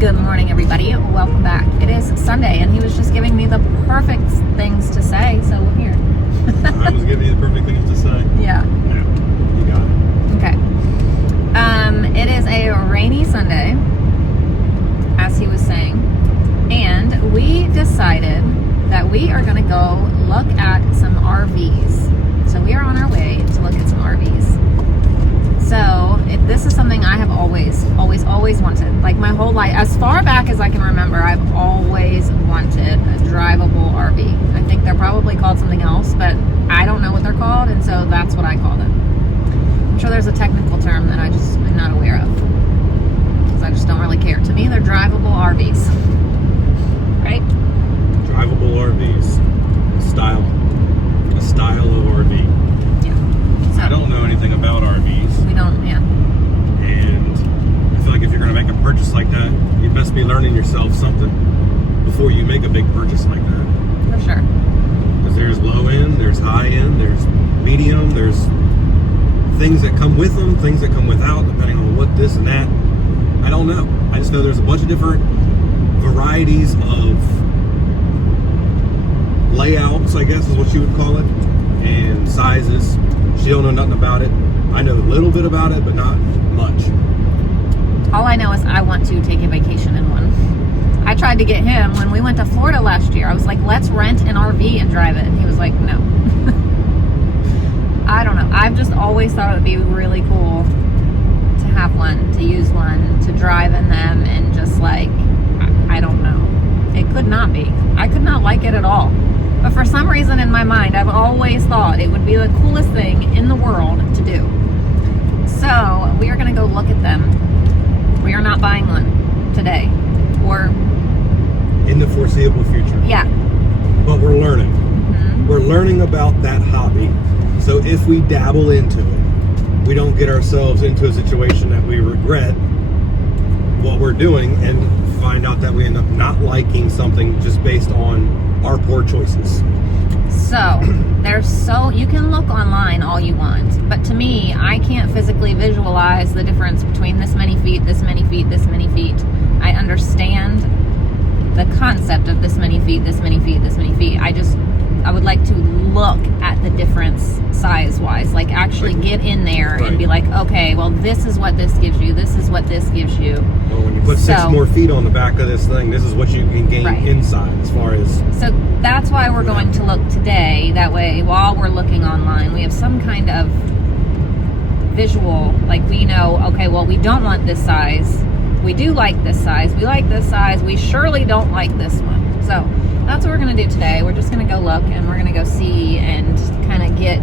Good morning, everybody. Welcome back. It is Sunday, and he was just giving me the perfect things to say, so we're here. I was giving you the perfect things to say. Yeah. Yeah, you got it. Okay. It is a rainy Sunday, as he was saying, and we decided that we are going to go look at some RVs. So we are on our way to look at some RVs. So this is something I have always wanted. Like my whole life, as far back as I can remember, I've always wanted a drivable RV. I think they're probably called something else, but I don't know what they're called, and so that's what I call them. I'm sure there's a technical term that I just am not aware of, because I just don't really care. To me, they're drivable RVs, right? Drivable RVs, a style of RV. So, I don't know anything about RVs. We don't, yeah. And I feel like if you're going to make a purchase like that, you best be learning yourself something before you make a big purchase like that. For sure. Because there's low end, there's high end, there's medium, there's things that come with them, things that come without, depending on what this and that. I don't know. I just know there's a bunch of different varieties of layouts, I guess is what you would call it, and sizes. She don't know nothing about it. I know a little bit about it, but not much. All I know is I want to take a vacation in one. I tried to get him when we went to Florida last year. I was like, let's rent an RV and drive it. And he was like, no. I don't know. I've just always thought it would be really cool to have one, to use one, to drive in them, and just like, I don't know. It could not be. I could not like it at all. But for some reason in my mind, I've always thought it would be the coolest thing in the world to do. So we are going to go look at them. We are not buying one today, or in the foreseeable future. Yeah. But we're learning. Mm-hmm. We're learning about that hobby. So if we dabble into it, we don't get ourselves into a situation that we regret what we're doing and find out that we end up not liking something just based on our poor choices. So you can look online all you want, but to me, I can't physically visualize the difference between this many feet, this many feet, this many feet. I understand the concept of this many feet, this many feet, this many feet. I would like to look at the difference size-wise, like actually get in there and be like, okay, well, this is what this gives you, this is what this gives you. Well, when you put 6 more feet on the back of this thing, this is what you can gain inside as far as... So that's why we're going to look today. That way, while we're looking online, we have some kind of visual, like we know, okay, well, we don't want this size. We do like this size. We like this size. We surely don't like this one. So that's what we're going to do today. We're just going to go look, and we're going to go see and kind of get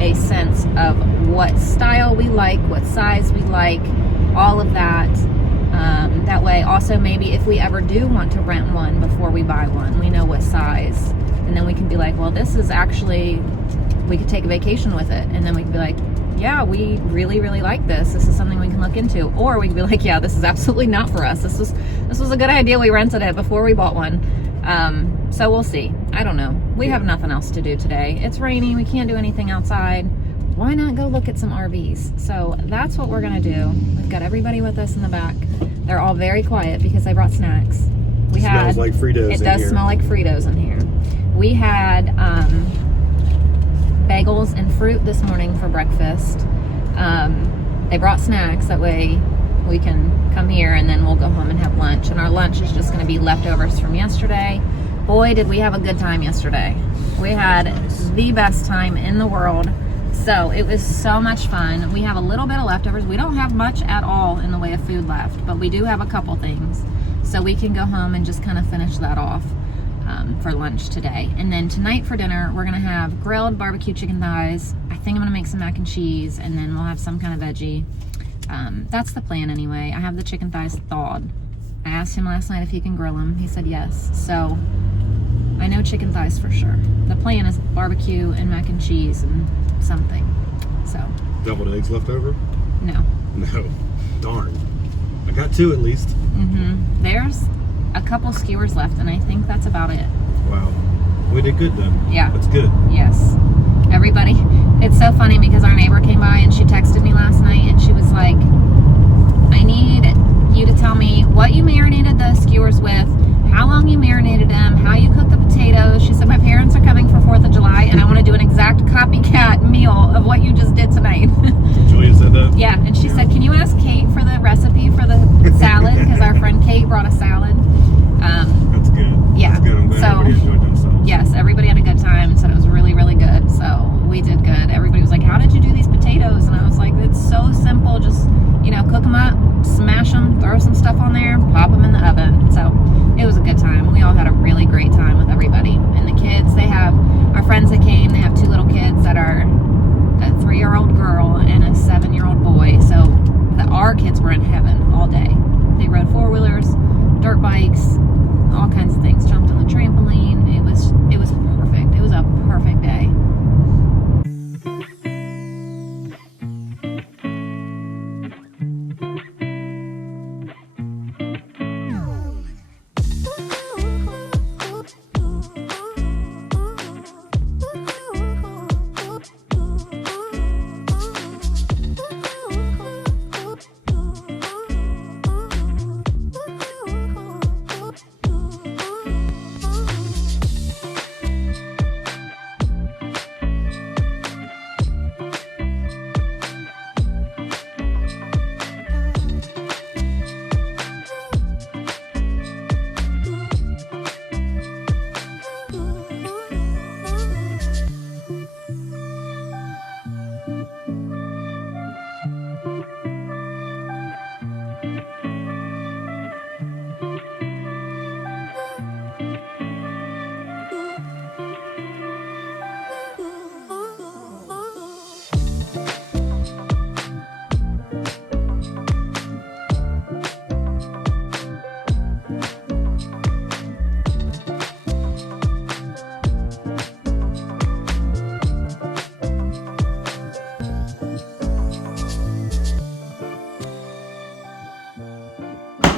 a sense of what style we like, what size we like, all of that. That way, also, maybe if we ever do want to rent one before we buy one, we know what size. And then we can be like, well, this is actually, we could take a vacation with it. And then we can be like, yeah, we really, really like this. This is something we can look into. Or we can be like, yeah, this is absolutely not for us. This was a good idea. We rented it before we bought one. So we'll see. I don't know. We have nothing else to do today. It's rainy. We can't do anything outside. Why not go look at some RVs? So that's what we're going to do. We've got everybody with us in the back. They're all very quiet because they brought snacks. Smells like Fritos in here. It does smell like Fritos in here. We had bagels and fruit this morning for breakfast. They brought snacks. That way we can come here and then we'll go home and have lunch. And our lunch is just going to be leftovers from yesterday. Boy, did we have a good time yesterday. We had the best time in the world. So it was so much fun. We have a little bit of leftovers. We don't have much at all in the way of food left, but we do have a couple things. So we can go home and just kind of finish that off for lunch today. And then tonight for dinner, we're going to have grilled barbecue chicken thighs. I think I'm going to make some mac and cheese, and then we'll have some kind of veggie. That's the plan anyway. I have the chicken thighs thawed. I asked him last night if he can grill them. He said yes. So I know chicken thighs for sure. The plan is barbecue and mac and cheese and something. So Deviled eggs left over? No. No. Darn. I got 2 at least. Mm-hmm. There's a couple skewers left, and I think that's about it. Wow. We did good then. Yeah. That's good. Yes. Everybody. It's so funny because our neighbor came by and she texted me last night and she was like, I need you you to tell me what you marinated the skewers with, how long you marinated them, how you cook the potatoes. She said, my parents are coming for 4th of July and I want to do an exact copycat meal of what you just did tonight. Julia said that? Yeah, and she said, can you ask Kate for the recipe for the salad? Because our friend Kate brought a salad. That's good. Yeah. That's good. I'm glad everybody enjoyed themselves. Yes, everybody had a good time and said it was really, really good. So we did good. Everybody was like, how did you do these potatoes? And I was like, it's so simple. Just, cook them up, smash them, throw some stuff on there, pop them in the oven. So it was a good time. We all had a really great time with everybody. And the kids, they have, our friends that came, they have 2 little kids that are a 3-year-old girl and a 7-year-old boy. So our kids were in heaven all day. They rode 4-wheelers, dirt bikes, all kinds of things, jumped on the trampoline. It was perfect. It was a perfect day.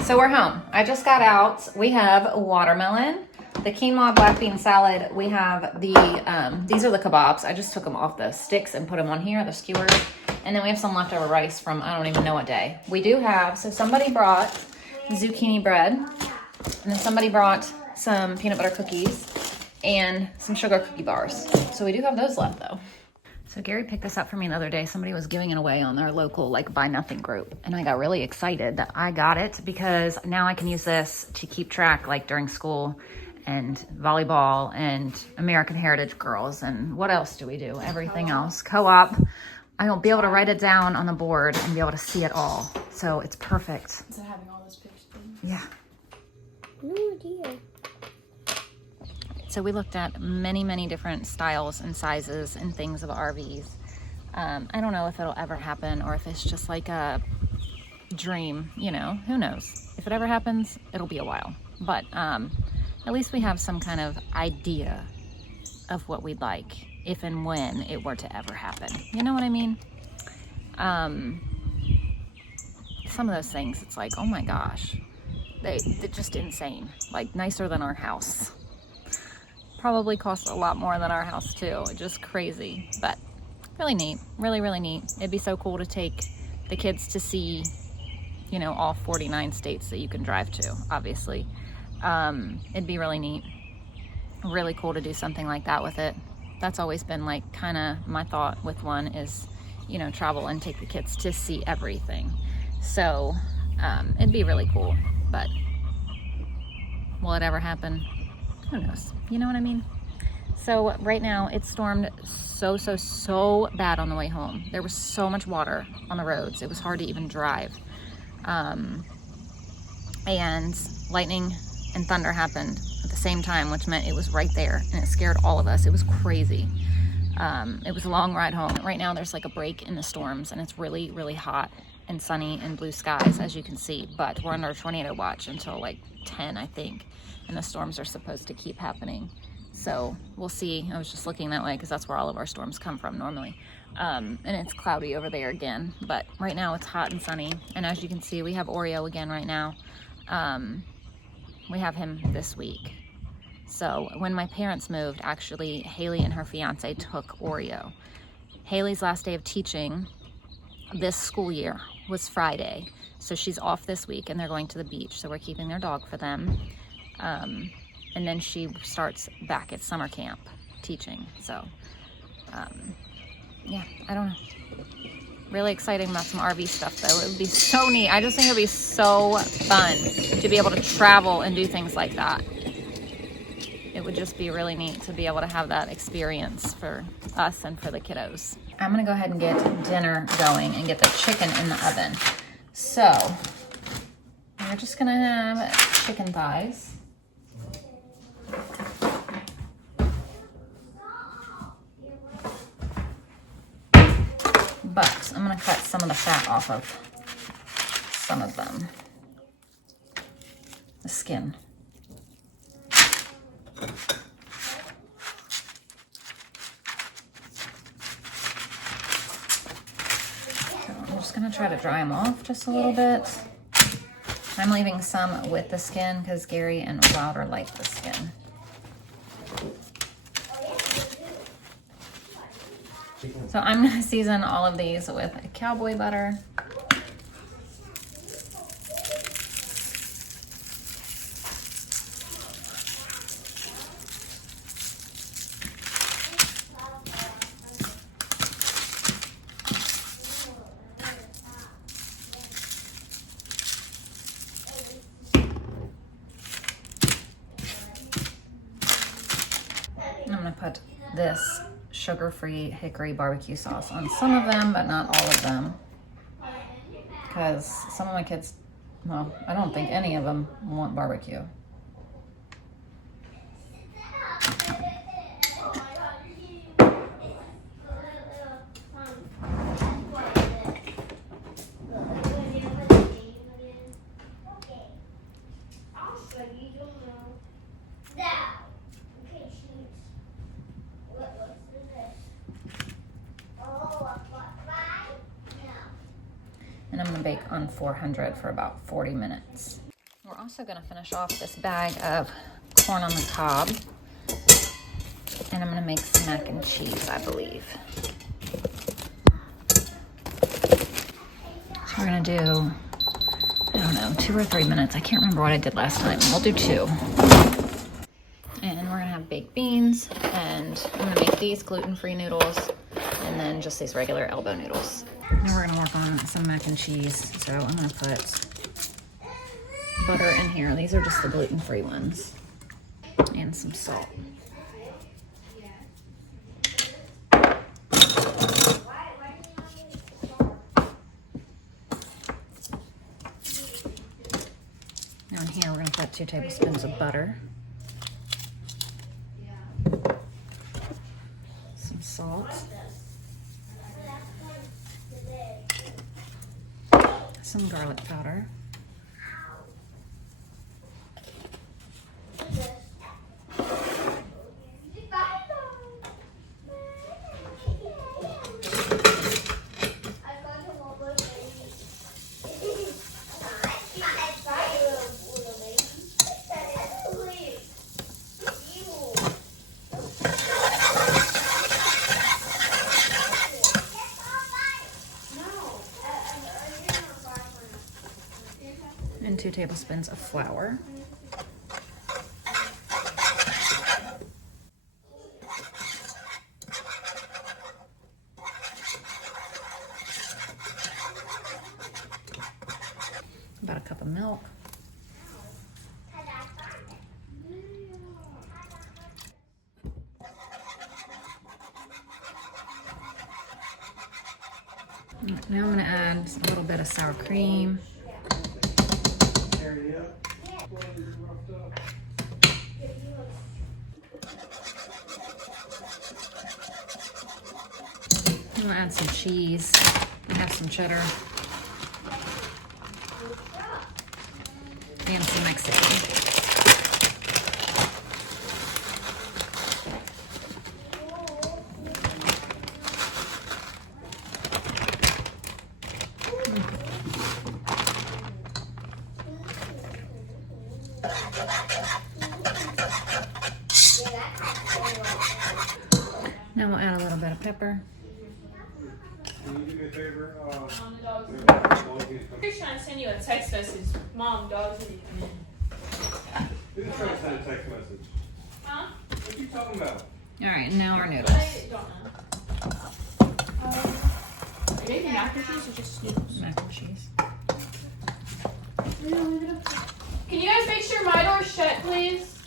So we're home. I just got out. We have watermelon, the quinoa black bean salad. We have the, these are the kebabs. I just took them off the sticks and put them on here, the skewers. And then we have some leftover rice from, I don't even know what day. We do have, so somebody brought zucchini bread, and then somebody brought some peanut butter cookies and some sugar cookie bars. So we do have those left though. So Gary picked this up for me the other day. Somebody was giving it away on their local Buy Nothing group. And I got really excited that I got it because now I can use this to keep track during school and volleyball and American Heritage Girls. And what else do we do? Everything else. Co-op. I will be able to write it down on the board and be able to see it all. So it's perfect. Instead of having all those pictures. Yeah. Oh dear. So we looked at many, many different styles and sizes and things of RVs. I don't know if it'll ever happen or if it's just like a dream, who knows? If it ever happens, it'll be a while. But at least we have some kind of idea of what we'd like if and when it were to ever happen. You know what I mean? Some of those things, it's like, oh my gosh, they're just insane. Nicer than our house. Probably costs a lot more than our house too. Just crazy, but really neat. Really, really neat. It'd be so cool to take the kids to see, all 49 states that you can drive to, obviously. It'd be really neat. Really cool to do something like that with it. That's always been kind of my thought with one is, travel and take the kids to see everything. So it'd be really cool, but will it ever happen? Who knows? You know what I mean? So right now it stormed so bad on the way home. There was so much water on the roads. It was hard to even drive. And lightning and thunder happened at the same time, which meant it was right there and it scared all of us. It was crazy. It was a long ride home. Right now there's a break in the storms and it's really, really hot and sunny and blue skies, as you can see, but we're under a tornado watch until 10, I think. And the storms are supposed to keep happening. So we'll see. I was just looking that way because that's where all of our storms come from normally. And it's cloudy over there again, but right now it's hot and sunny. And as you can see, we have Oreo again right now. We have him this week. So when my parents moved, actually, Haley and her fiance took Oreo. Haley's last day of teaching this school year was Friday. So she's off this week and they're going to the beach. So we're keeping their dog for them. And then she starts back at summer camp teaching. So, yeah, I don't know. Really exciting about some RV stuff though. It would be so neat. I just think it would be so fun to be able to travel and do things like that. It would just be really neat to be able to have that experience for us and for the kiddos. I'm gonna go ahead and get dinner going and get the chicken in the oven. So, we're just gonna have chicken thighs. But I'm gonna cut some of the fat off of some of them. The skin. I'm just gonna try to dry them off just a little bit. I'm leaving some with the skin because Gary and Wilder like the skin. So I'm gonna season all of these with cowboy butter. I'm gonna put this sugar-free hickory barbecue sauce on some of them, but not all of them. Because some of my kids, well, I don't think any of them want barbecue. And I'm gonna bake on 400 for about 40 minutes. We're also gonna finish off this bag of corn on the cob. And I'm gonna make some mac and cheese, I believe. So we're gonna do, I don't know, 2 or 3 minutes. I can't remember what I did last time. We'll do 2. And we're gonna have baked beans, and I'm gonna make these gluten-free noodles, and then just these regular elbow noodles. Now we're gonna work on some mac and cheese. So I'm gonna put butter in here. These are just the gluten-free ones. And some salt. Now in here we're gonna put 2 tablespoons of butter. Some salt. Some garlic powder. And 2 tablespoons of flour. About a cup of milk. Now I'm going to add a little bit of sour cream. I'm going to add some cheese. I have some cheddar. And some Mexican. Now we'll add a little bit of pepper. Can you do me a favor? The dogs. He's trying to send you a text message. Mom, dogs need to come in. Who's trying to send a text message? Huh? What are you talking about? All right, now our noodles. I don't know. Are they mac and cheese or just noodles? Mac and cheese. Can you guys make sure my door's shut, please?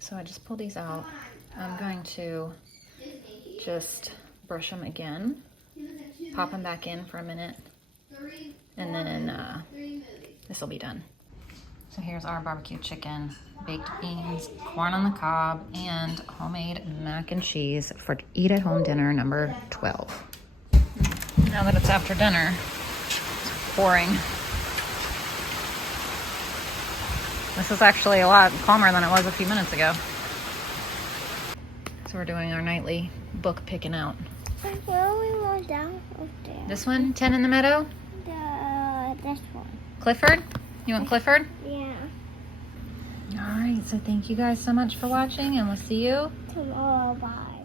So I just pulled these out. I'm going to just brush them again, pop them back in for a minute, and then this will be done. So here's our barbecue chicken, baked beans, corn on the cob, and homemade mac and cheese for eat at home dinner number 12. Now that it's after dinner, it's pouring. This is actually a lot calmer than it was a few minutes ago. So we're doing our nightly book picking out. Where we want down up there? This one, 10 in the Meadow? This one. Clifford? You want Clifford? Yeah. All right, so thank you guys so much for watching, and we'll see you Tomorrow, bye.